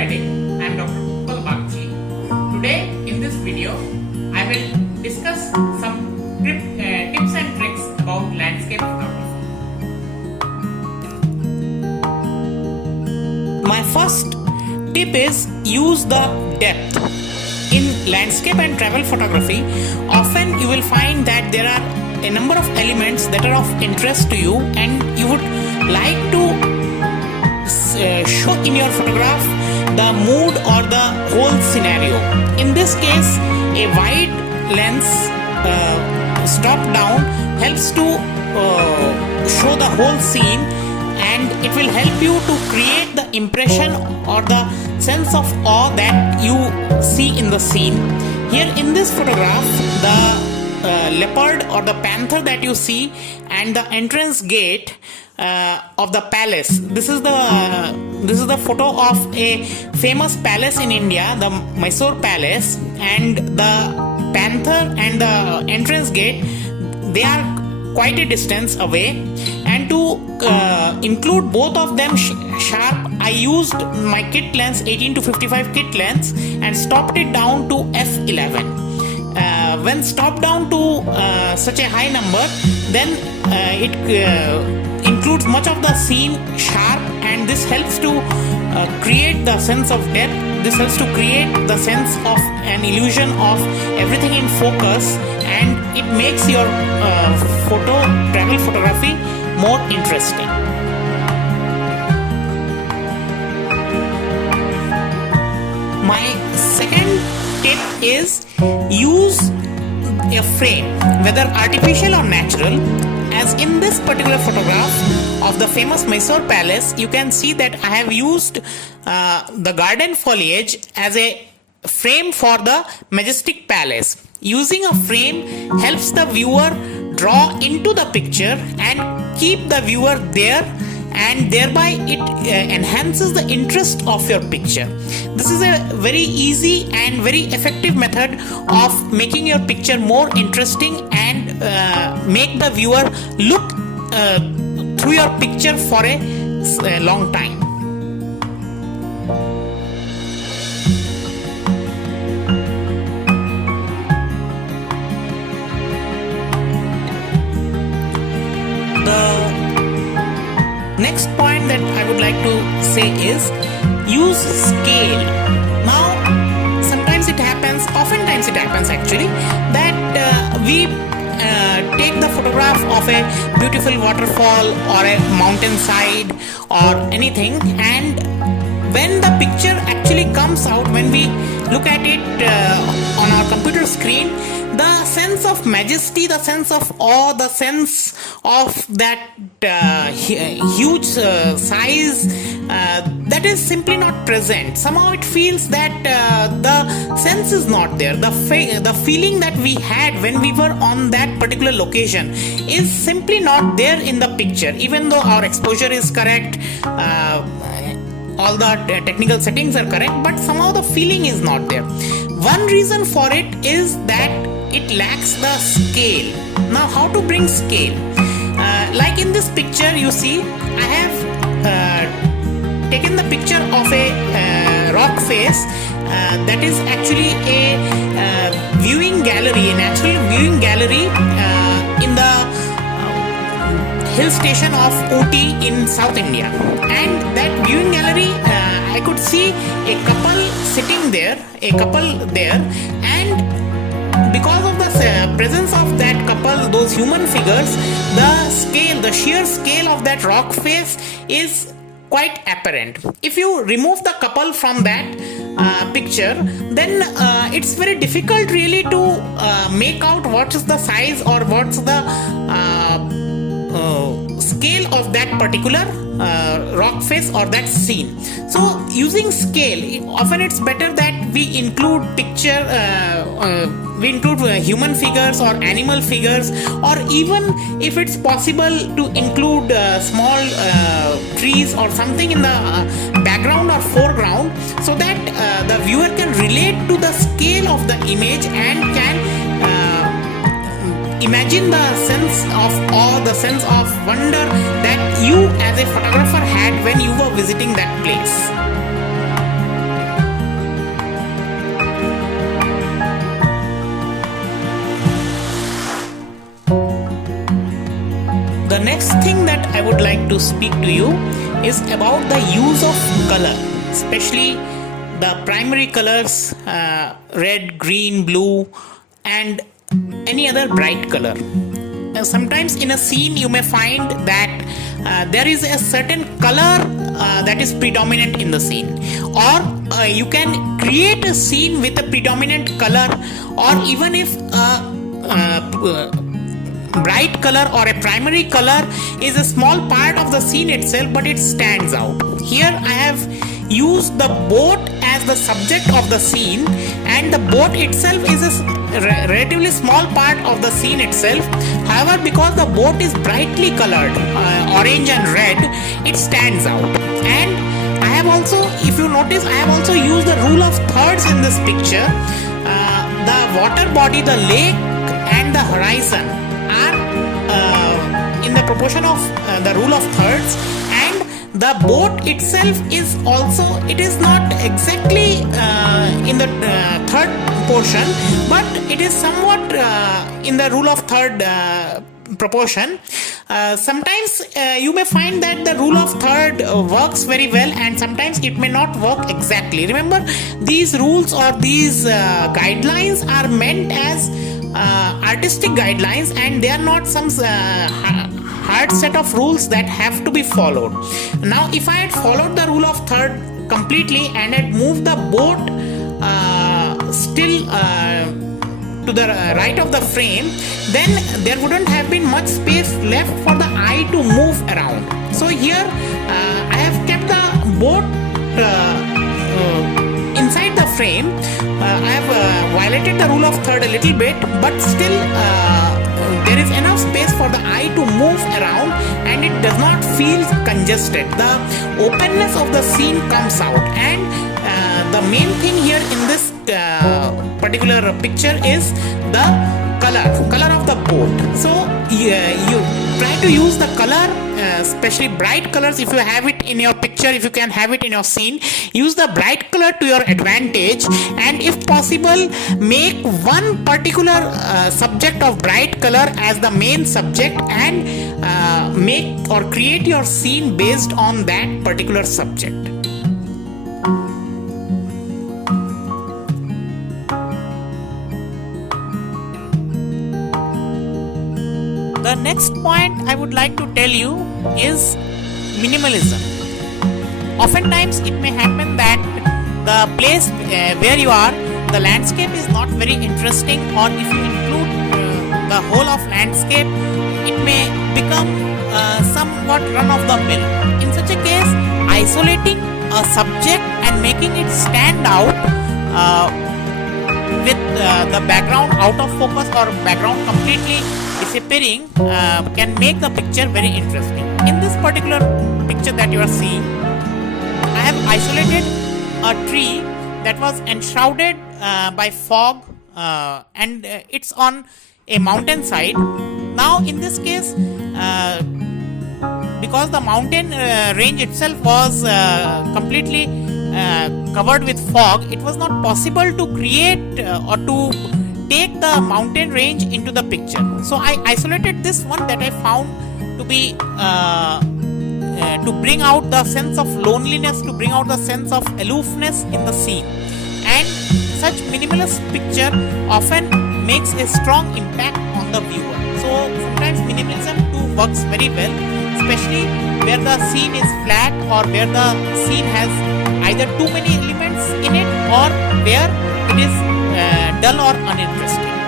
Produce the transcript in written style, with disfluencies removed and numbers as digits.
Ayurvedic. I am Dr. Utpal Bagchi. Today in this video I will discuss some tips and tricks about landscape photography. My first tip is use the depth. In landscape and travel photography, often you will find that there are a number of elements that are of interest to you and you would like to show in your photograph the mood or the whole scenario. In this case, a wide lens stop down helps to show the whole scene, and it will help you to create the impression or the sense of awe that you see in the scene. Here in this photograph, the leopard or the panther that you see and the entrance gate of the palace. This is the photo of a famous palace in India, the Mysore Palace, and the panther and the entrance gate, they are quite a distance away, and to include both of them sharp, I used my kit lens 18 to 55 kit lens and stopped it down to f11. When stopped down to such a high number, then it includes much of the scene sharp, and this helps to create the sense of depth. This helps to create the sense of an illusion of everything in focus, and it makes your travel photography more interesting. My second tip is use a frame, whether artificial or natural. As in this particular photograph of the famous Mysore Palace, you can see that I have used the garden foliage as a frame for the majestic palace. Using a frame helps the viewer draw into the picture and keep the viewer there, and thereby it enhances the interest of your picture. This is a very easy and very effective method of making your picture more interesting and make the viewer look through your picture for a long time. Next point that I would like to say is use scale. Now, oftentimes it happens actually, that we take the photograph of a beautiful waterfall or a mountainside or anything, and when the picture actually comes out, when we look at it on our computer screen, the sense of majesty, the sense of awe, the sense of that huge size, that is simply not present. Somehow it feels that the sense is not there. The feeling that we had when we were on that particular location is simply not there in the picture, even though our exposure is correct, all the technical settings are correct, but somehow the feeling is not there. One reason for it is that it lacks the scale. Now, how to bring scale? Like in this picture, you see, I have taken the picture of a rock face that is actually a viewing gallery, a natural viewing gallery in the hill station of Ooty in South India. And that viewing gallery, I could see a couple sitting there, and because of the presence of that couple, those human figures, the sheer scale of that rock face is quite apparent. If you remove the couple from that picture, then it's very difficult really to make out what is the size or what's the scale of that particular rock face or that scene. So using scale, often it's better that we include human figures or animal figures, or even if it's possible to include small trees or something in the background or foreground, so that the viewer can relate to the scale of the image and can imagine the sense of awe, the sense of wonder that you as a photographer had when you were visiting that place. next thing that I would like to speak to you is about the use of color, especially the primary colors, red, green, blue, and any other bright color. Sometimes in a scene you may find that there is a certain color that is predominant in the scene, or you can create a scene with a predominant color, or even if bright color or a primary color is a small part of the scene itself, but it stands out. Here I have used the boat as the subject of the scene, and the boat itself is a relatively small part of the scene itself. However, because the boat is brightly colored, orange and red, it stands out. And I have also, if you notice, I have also used the rule of thirds in this picture. The water body, the lake and the horizon are in the proportion of the rule of thirds, and the boat itself is also, it is not exactly in the third portion, but it is somewhat in the rule of third proportion. Sometimes you may find that the rule of third works very well, and sometimes it may not work exactly. Remember, these rules or these guidelines are meant as artistic guidelines, and they are not some hard set of rules that have to be followed. Now, if I had followed the rule of third completely and had moved the boat still to the right of the frame, then there wouldn't have been much space left for the eye to move around. So here I have kept the boat inside the frame. I have violated the rule of third a little bit, but still there is enough space for the eye to move around, and it does not feel congested. The openness of the scene comes out, and the main thing here in this particular picture is the color of the boat. So you try to use the color, especially bright colors. If you have it in your picture, if you can have it in your scene, use the bright color to your advantage, and if possible, make one particular subject of bright color as the main subject, and make or create your scene based on that particular subject. The next point I would like to tell you is minimalism. Oftentimes it may happen that the place where you are, the landscape is not very interesting, or if you include the whole of landscape, it may become somewhat run of the mill. In such a case, isolating a subject and making it stand out with the background out of focus or background completely disappearing can make the picture very interesting. In this particular picture that you are seeing, I have isolated a tree that was enshrouded by fog, and it's on a mountain side. Now in this case, because the mountain range itself was completely covered with fog, it was not possible to create or to take the mountain range into the picture. So I isolated this one that I found to be to bring out the sense of loneliness, to bring out the sense of aloofness in the scene. And such minimalist picture often makes a strong impact on the viewer. So sometimes minimalism too works very well, especially where the scene is flat, or where the scene has either too many elements in it, or where it is dull or uninteresting.